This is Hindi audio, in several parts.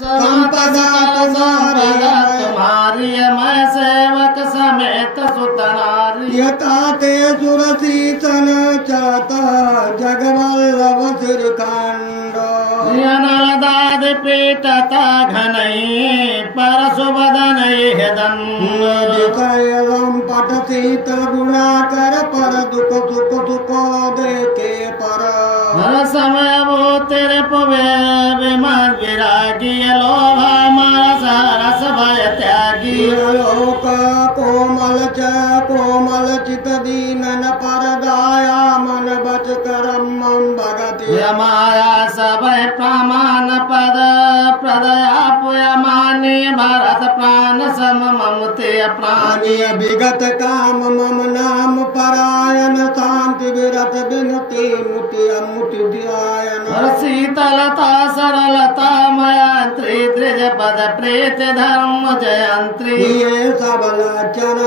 संपदा तुम्हारी मैं सेवक समेत सुतनारी। यथा ते सुरसीतन चाता जगवल्लभ श्रीखंड। नलदाद पीटता घनई परशुबदनई हृदन। पट शीतल गुणाकर पर दुख सुख सुख देखे पर। समय वो तेरे पुवे विमान विरागी लोभ मानस रस भय त्यागी। लोक कोमल चित दीनन पर दाया मन बच करम भगति। माया सब प्रमाण पद प्रदया पुय मानी भरत प्राण सम ममते प्राणी। विगत काम मम नाम परायण शांति विरत विनति मुति अमुति ध्यायन। शीतलता सरलता मयंत्री द्विज पद प्रीत धर्म जयंत्री। ये सब लक्षण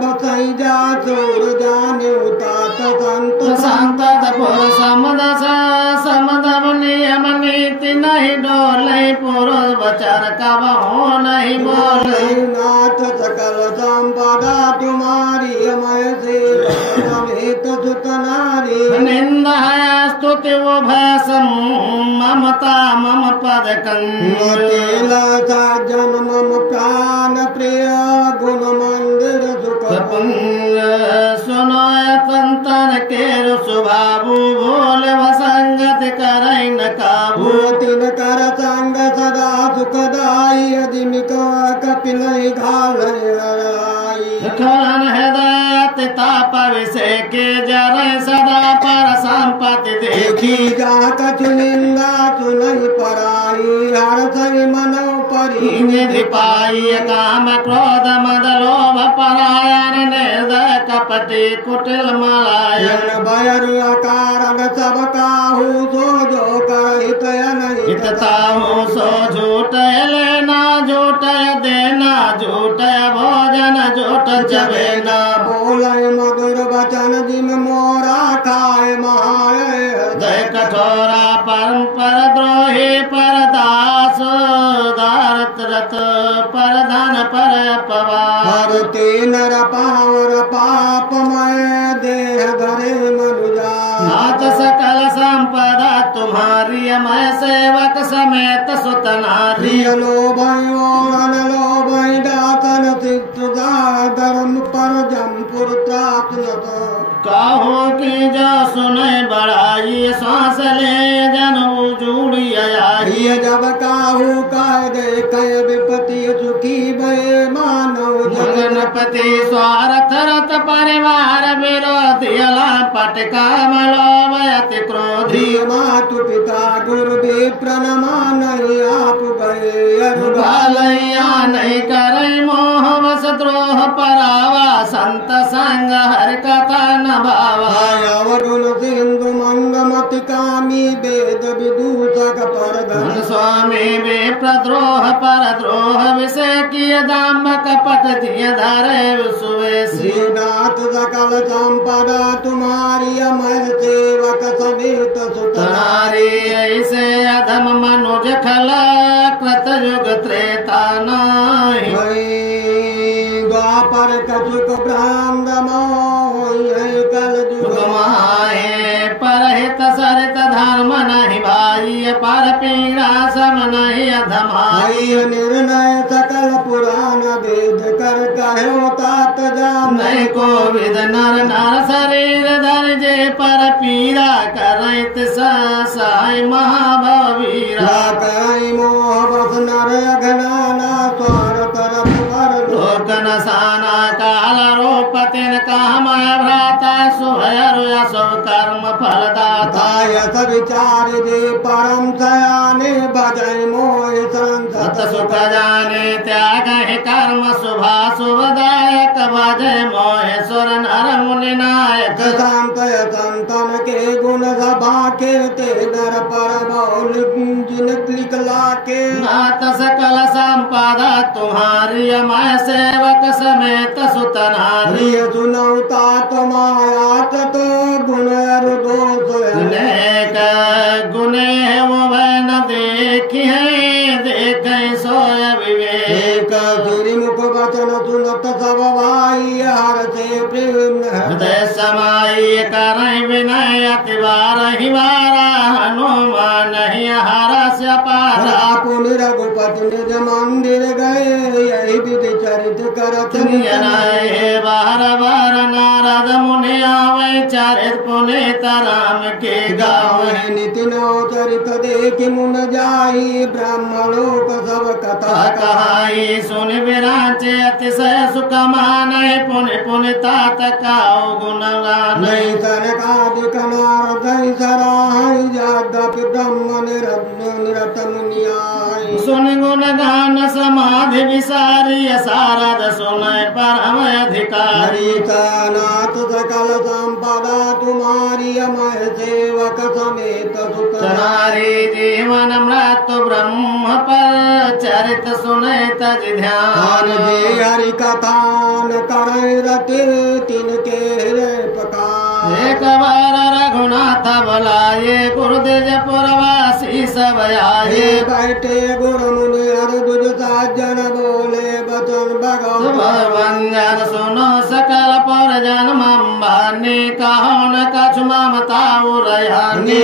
बसई जा सूर जाने उतात संत। संत पुरुष समदम नियम नीति नहीं डोले पुरुष बचर कबहु नहीं बोले। नाथ सकल संपदा तुम्हारी मैं समेत सुत नारी। निंदा है स्तुति वो भय ममता मम पद तेल साजन मम प्राण प्रिय गुण मंदिर सुख। सुनो संतन के सुभाबू भूल वसंगत करई न काबू। तिन कर संग सदा सुखदाई अधिमिक कपिल घाल खलन हृदय ताप विषय के जर सदा पर संपत्ति देखी। जा कछु निंदा सुनहि पराई हर्ष मन परी। निधि पाई काम क्रोध मद लोभ परायण निर्दय कपटी कुटिल मलायन। बयर अकारण सब काहू सो जो कर हित नहीं। हितताहू सो झूठ लेना झूठ देना झूठ भोजन झूठ जबेना। बोले मधुर वचन जिम मोरा खाए महाय हृदय कठोरा परम्पर द्रोही परदास दारत रत पर धन पर अपवार। हर तीन पावर पापमय देह धरे मनुजा। नाथ सकल संपदा तुम्हारी मैं सेवक समेत सुत नारी। लोभन लोभई दातन चित्तदा धर्म पर जमपुर त्रातनत। काहो की जो सुने बड़ाई श्वास ले जन जुड़ी आई। जब काहू कह दे कह विपति सुखी भय मानव गणपति स्वार्थ रत परिवार विरोधी पटका मलोभयति क्रोधी। मातु पिता गुरु भी प्रणमान आप गए भलैया नहीं करे मोह वस द्रोह परावा संत संग हर कथा न भावा। अवगुण सिंधु मंदमति कामी वेद विदूषक पर धन। स्वामी वे प्रद्रोह पर द्रोह विषय किय दाम कपट दिय धरे सुवे। श्रीनाथ सकल संपदा तुम्हारी अमर सेवक समेत सुत नारी। ऐसे अधम मनुज खला कृत युग त्रेता नाहि। द्वापर कछुक ब्राह्मण कल युग माहे परहित सरित धर्म नहीं भाई पर पीड़ा सम नहीं अधमाई। निर्णय सकल पुराण वेद कर कहो तात जान। नहीं को विद नर नर शरीर धर जे पर पीड़ा करत सहाय महाभवीरा। कई मोह बस नर अघनाना स्वार तरफ पर। लोक नसाना काल रूप तिन काम भ्राता सुभयर यशो कर्म फलदाता। यथ विचार दे परम सयाने भजय मोह संत सुख जाने त्याग कर्म शुभा शुभदायक भजय मोह सुर नर मुनि नायक। शांत संतन के गुण सभा के ते नर पर बहुल जिन लिखला के। नाथ सकल संपदा तुम्हारी मैं सेवक समेत सुत नारी। सुनौता तुम्हारा तो गुण दोष गुने वो वह न देखी है देख सोय विवेक मुख वचन सुनत सब भाई हर से प्रेम हृदय समाई करई विनय अति बारहि बारा हनुमान हरस पारा पुनि रघुपति निज मंदिर गए यही विधि चरित करत नियनाए बार बार नारद मुनि आवे चरित पुनीत राम के गावे निति नौ चरित देखि मुन जाई ब्रह्मलोक सब कथा कहाई सुनि विरांचे अतिशय सुख मानय पुनि पुनि तात काऊ गुण गानय नहीं सनकादिक नारद सराय यद्यपि ब्रह्म निरत मुनि आए सुनि गुण गान समाधि विसारी सारद सुनय परम अधिकारी नाथ सकल संपदा तुम्हारी मैं सेवक समेत सुत नारी जीवन मृत्यु ब्रह्म पर चरित सुनय तज ध्यान जे हरि कथान करे रते तिनके हृदय प्रकाश एक बार रघुनाथ बुलाये गुरुदेव पुरवासी सब आये बैठे गुरु मुनि हर दुज साजन बोले बचन भगवान वंदन सुनो सकल परजन मम्बानी कहो न कछु ममता उरयानी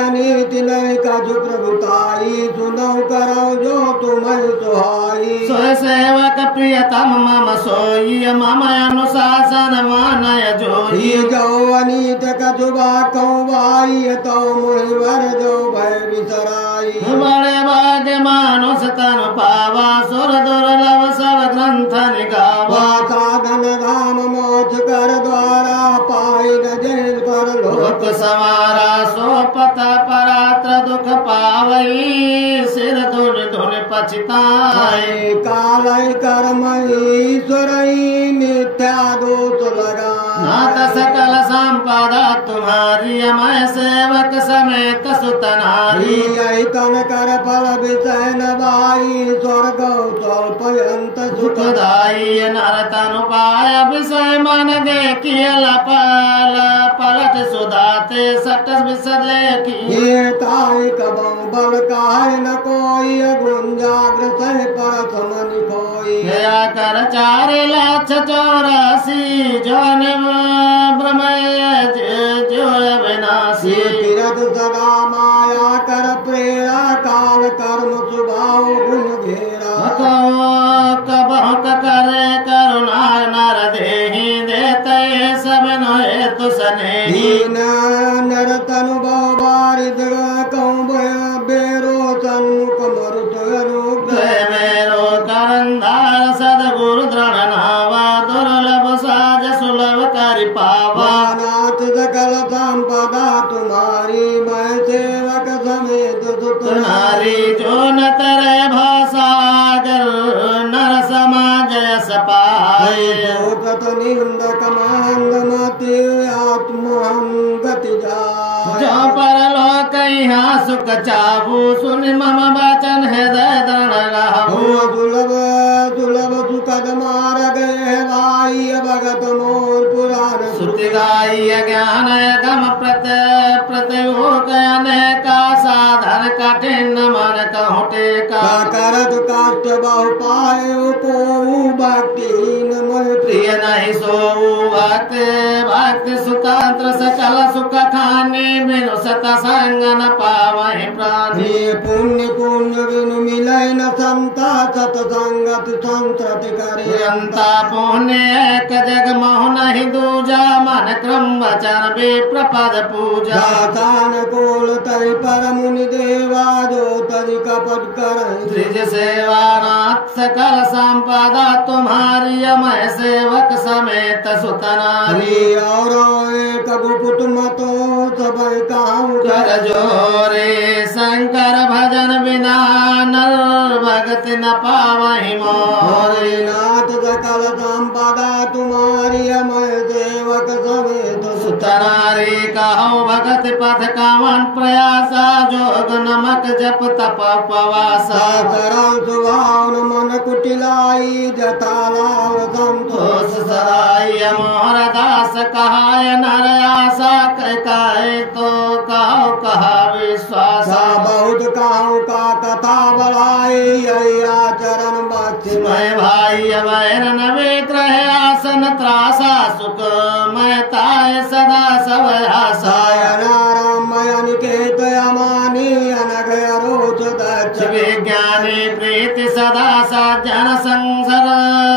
अनीति नहीं कछु प्रभुताई सुनो करो जो तुम्हें सुहाई सोय सेवक प्रियतम मम सोई मम अनुशासन मानय जोई जो अनीत कछु बाको भाई तो मुहि वर जो भय विसराई बड़े भाग्य मानुष तन पावा सुर दुर्लभ सब ग्रंथ निगावा साधन धाम मोक्ष कर द्वारा पाई न जैन पर लोक सवारा सो पता परात्र दुख पावई सिर धुन धुन पछताए कालय कर्म ईश्वरई मिथ्या दोष लगा नाथ सकल संपदा तुम्हारी मैं सेवक समेत सुतनारी यही तन कर फल विषय न भाई स्वर्ग स्वल्पयंत सुखदाई नर तनु पाय विषय मन देखिए लपल पलट सुधाते सट विसद ये ताई कबम बल काहे न कोई गुंजाग्रत पर समन कोई गया कर 4,84,000 जन ब्रह्मय जो विनाशी तीरथ सदा माया कर प्रेरा काल कर्म स्वभाव गुण घेरा कबह करे करुणा नर देहि देते सब नहे तु स्नेही नर तनु बारिद बेरो सन्मुख मरुत रूप मेरो करंदार सदगुरु दृढ़ नावा दुर्लभ साज सुलभ करि पावा नाथ सकल संपदा तुम्हारी मैं सेवक समेत सुत नारी जो न तरे भवसागर नर समाज यस पाए निंदक मांग मति आत्महं गति जा जो परलोक यहाँ सुख चाहू सुन मम वचन हृदय दृढ़ रहू दुर्लभ दुर्लभ सुखद मार्ग है भाई भगत मोर पुराण श्रुति गाई ज्ञान गम प्रत्योग का साधन कठिन मन कहते का करत काष्ट बहु पाए को भक्तिहीन मोह प्रिय नहीं सो भक्त भक्त सुतंत्र सकल सुख खाने बिनु सतसंग न पावहि प्राणी पुण्य पुण्य बिनु मिलय न संता सतसंगत संतति अंता पुण्य एक जग मोह नहीं दूजा मन क्रम वचन विप्रपद पूजा दातान कोल तरि पर मुनि देवा जो तरि कपट कर त्रिज सेवा नाथ सकल संपदा तुम्हारी मैं सेवक समेत सुतनारी और एक गुपुत मतो सब कहूँ कर जोरे शंकर भजन बिना नर भगत न पावहि मोरे नाथ सकल संपदा तुम्हारी मैं सेवक समेत सुतनारी कहो भगत पथ कावन प्रयासा जोग नमक जप तप उपवासा सरल सुभावन मन कुटिलाई जथा लाभ संतोष सदाय मोहर दास कहाय नर आशा कहे तो कहो कहा विश्वास बहुत कहूँ का कथा बड़ा भाई आचरण बख्श मैं भाई वैर न विग्रह आसन त्रासा सुख मैं ताय सदा सब आशा अनिकेत अमानी अनघ रोच दक्ष विज्ञानी प्रीति सदा सज्जन संसर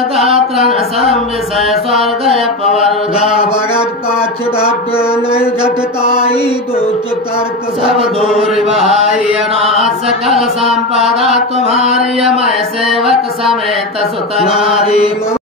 गात्र संविषय स्वर्ग पवर्ग भगत पक्ष धट नहीं झटताई दोष तर्क सब दूर भाई अनाथ सकल संपदा तुम्हारी मैं सेवक समेत सुत नारी